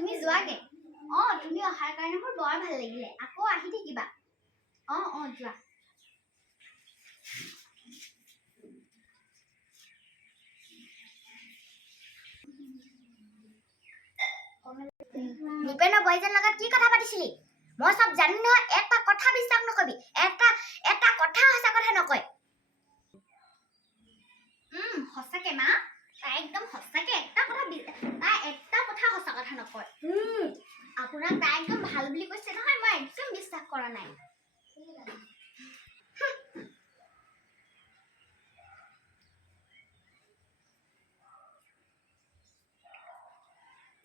তুমি যোৱাগে তুমি অহাৰ কাৰণে মোৰ বৰ ভাল লাগিলে আকৌ আহি থাকিবা যোৱা নিপেনৰ বয়জনৰ লগত কি কথা পাতিছিলি মই সব জানি নহয় এটা কথা বিশ্বাস নকবি এটা কথা সঁচা কথা নকয় সঁচাকে মা তাই একদম সঁচাকে এটা কথা সঁচা কথা নকয় আপোনাক তাই একদম ভাল বুলি কৈছে নহয় মই একদম বিশ্বাস কৰা নাই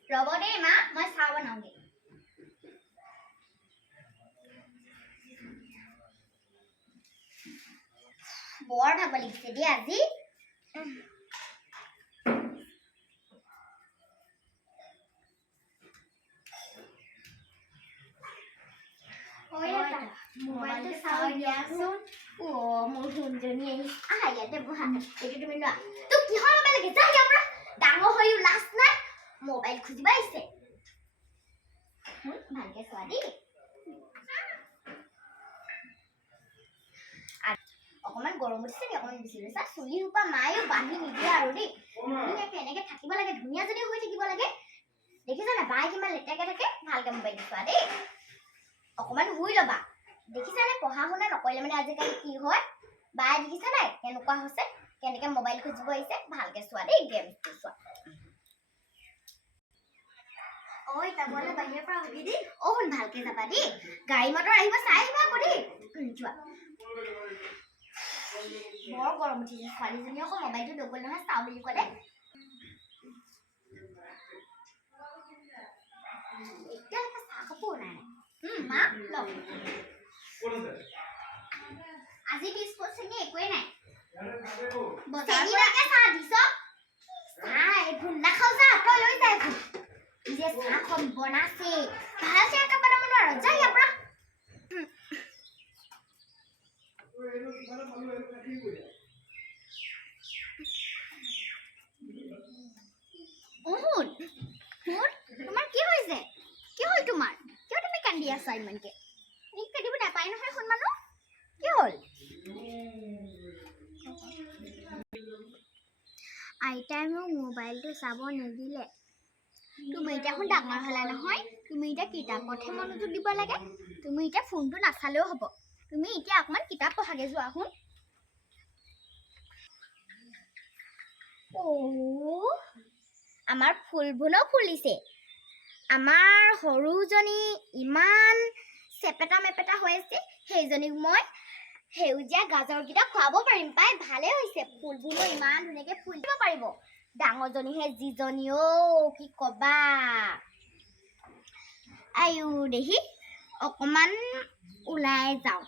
ৰব দেই মা মই চাহ বনাওঁগে বৰ ভাগৰ লাগিছে দেই আজি মোবাইলটো চাওঁ দিয়াচোন মোৰ সোণজনী আহা ইয়াতে বহা এইটো তুমি লোৱা তোক কিহৰ মোবাইল লাগে যা ইয়াৰ পৰা ডাঙৰ হৈও লাজ নাই মোবাইল খুজিব আহিছে ভালকে চোৱা দেই অকমান গৰম উঠিছে নি অকমান বেছি লৈছা চুলি সোপা মায়েও বান্ধি নিদিয়ে আৰু দেই ধুনীয়াকে এনেকে থাকিব লাগে ধুনীয়া যদি হৈ থাকিব লাগে দেখিছা না বাই কিমান লেতেৰাকে থাকে ভালকে মোবাইল চোৱা দেই অকমান শুই ল'বা দেখিছানে পঢ়া শুনা নকৰিলে মানে আজিকালি কি হয় বাই দেখিছা নাই কেনেকুৱা হৈছে কেনেকে মোবাইল খুজিব আহিছে ভালকে চোৱা দেই গেমটো চোৱা ঐ তাবলে বাহিৰৰ পৰা উঠি দি শুন ভালকে যাবা দেই গাড়ী মটৰ আহিব চাই আহিবা আকৌ দেই যোৱা বৰ গৰম উঠিছে ছোৱালীজনী আকৌ মোবাইলটো নগ'ল নহয় চাওঁ বুলি ক'লে এতিয়ালৈকে চাহ কাপোৰ নাই মা লওক আজি বিস্কুট চেনি একোৱেই নাই চেনিলৈকে চাহ দিছ চাহ এইবোৰ নাখাওঁ যা তই লৈ যা এইবোৰ যে চাহখন বনাইছে ভাল চাহ একাপ বনাব নোৱাৰো যা ইয়াৰ পৰা তোমাৰ কি হৈছে কি হ'ল তোমাৰ কিয় তুমি কান্দি আছা ইমানকে কান্দিব নাপায় নহয় এখন মানুহ কি হ'ল আইতাই মোক মোবাইলটো চাব নিদিলে তুমি এতিয়া এখন ডাঙৰ হ'লা নহয় তুমি এতিয়া কিতাপতহে মনোযোগ দিব লাগে তুমি এতিয়া ফোনটো নাচালেও হ'ব তুমি এতিয়া অকমান কিতাপ পঢ়াগে যোৱা শুন আমাৰ ফুলবোৰো ফুলিছে আমাৰ সৰুজনী ইমান চেপেটা মেপেটা হৈ আছে সেইজনীক মই সেউজীয়া গাজৰকেইটা খুৱাব পাৰিম পাই ভালে হৈছে ফুলবোৰো ইমান ধুনীয়াকে ফুলিব পাৰিব ডাঙৰজনীহে যিজনী কি কবা আয়ু দেহি অকমান ওলাই যাওঁ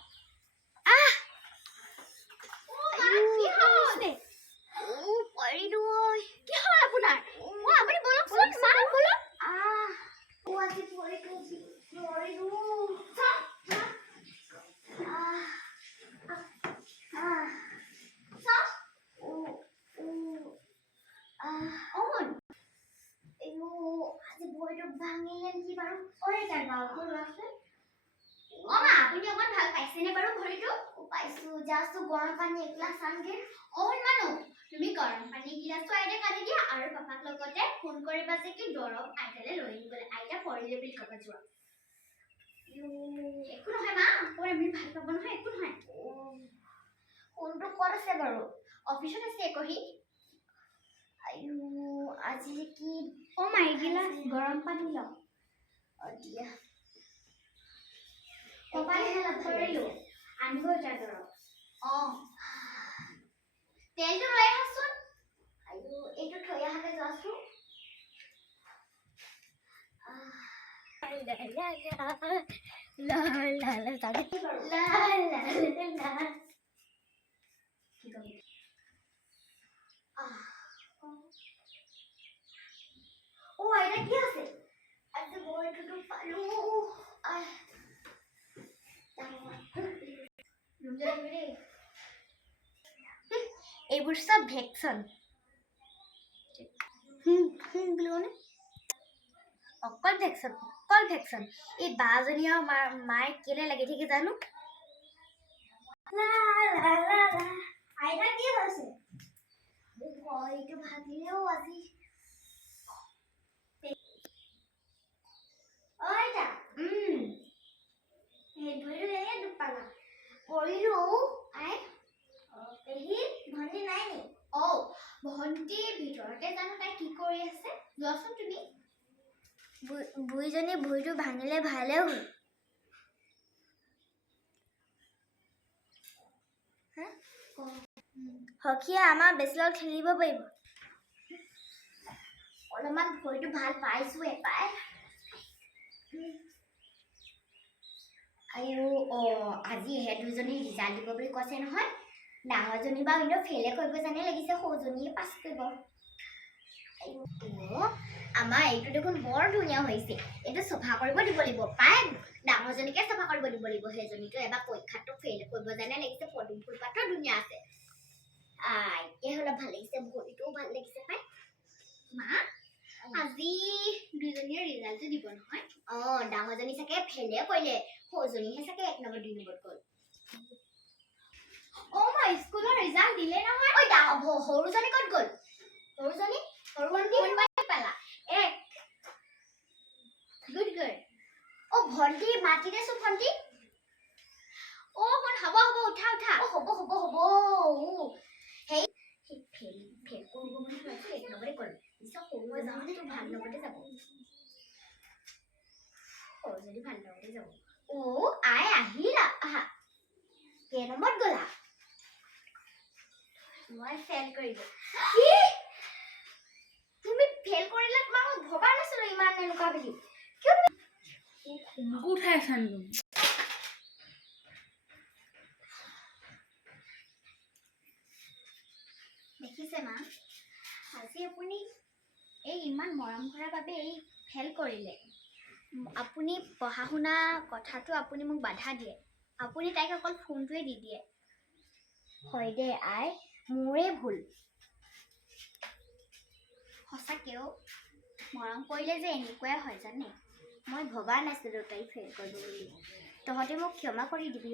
গৰম পানী এগিলাস আনগে মানুহ তুমি গৰম পানী গিলাসটো আইতা কাটি দিয়া আৰু পাপাক লগতে ফোন কৰিবা যে কি দৰৱ আইতালে লৈ আহিবলৈ আইতা পৰিলে বুলি ক'ব যোৱা একো নহয় মা পৰে আমি ভাল পাব নহয় একো নহয় ফোনটো ক'ত আছে বাৰু অফিচত আছে কহি আয়ু আজি কি মাই গিলাস গৰম পানী ল দিয়া কপালে হেলা ধৰিলো আনিব যা দৰৱ তেলটো লৈ আহাচোন আয়ু এইটো থৈ আহাতে যোৱাচোন আইতা কি আছে আজি বইটো পালো এইবোৰ সব ভেকচন অকল ভেকচন এই বাজনী আৰু মায়ে কেলে লাগি থাকে জানো আইতা কি হৈছে ভৰিটো ভাগিলেও আজি আইতা সেইটোৱে দুখ পালা পৰিলো আই পেহী ভণ্টি নাই নি ভণ্টি ভিতৰতে জানো তাই কি কৰি আছে যোৱাচোন তুমি বুঢ়ীজনী ভৰিটো ভাঙিলে ভালে হ'ল সখীয়ে আমাৰ বেছিলত খেলিব পাৰিব অলপমান ভৰিটো ভাল পাইছো এপাই আৰু আজি ইহঁত দুজনী ৰিজাল্ট দিব বুলি কৈছে নহয় ডাঙৰজনী বাৰু এনেও ফেইলে কৰিব জানে লাগিছে সৰুজনীয়ে পাছ কৰিব আমাৰ এইটো দেখোন বৰ ধুনীয়া হৈছে এইটো চফা কৰিব দিব লাগিব পাই ডাঙৰজনীকে চফা কৰিব দিব লাগিব সেইজনীটো এবাৰ পৰীক্ষাটো ফেইল কৰিব জানে লাগিছে পদুম ফুল পাতৰ ধুনীয়া আছে এতিয়া অলপ ভাল লাগিছে ভৰিটোও ভাল লাগিছে পাই মা আজি দুজনীয়ে ৰিজাল্টটো দিব নহয় ডাঙৰজনী চাগে ফেইলে কৰিলে সৰুজনীহে চাগে 1 নম্বৰ 2 নম্বৰত গ'ল মই স্কুলৰ ৰিজাল্ট দিলে নহয় সৰুজনী ক'ত গ'ল সৰু ভণ্টি পালা 1 গুড গাৰ্ল ভণ্টি মাতি দেচোন ভণ্টি হ'ব উঠা হ'ব হেই ফেল কৰিব মানে ভাবিছো 1 নম্বৰে গ'ল পিছত সৰু যাওঁতে তো ভাল নম্বৰতে যাব সৰুজনী ভাল নম্বৰতে যাব আই আহিলা আহা কেই নম্বৰত গ'লা মই ফেল কৰিলো তুমি ফেল কৰিলা তোমাক ভবা নাছিলো ইমান এনেকুৱা বুলি কিয় উঠাই চানো দেখিছে মা আজি আপুনি এই ইমান মৰম কৰাৰ বাবে এই ফেল কৰিলে আপুনি পঢ়া শুনা কথাটো আপুনি মোক বাধা দিয়ে আপুনি তাইক অকল ফোনটোৱে দি দিয়ে হয় দে আই মোৰে ভুল সঁচাকেও মৰম কৰিলে যে এনেকুৱাই হয় জানে মই ভবা নাছিলো তাই ফেল কৰিব বুলি তহঁতে মোক ক্ষমা কৰি দিবি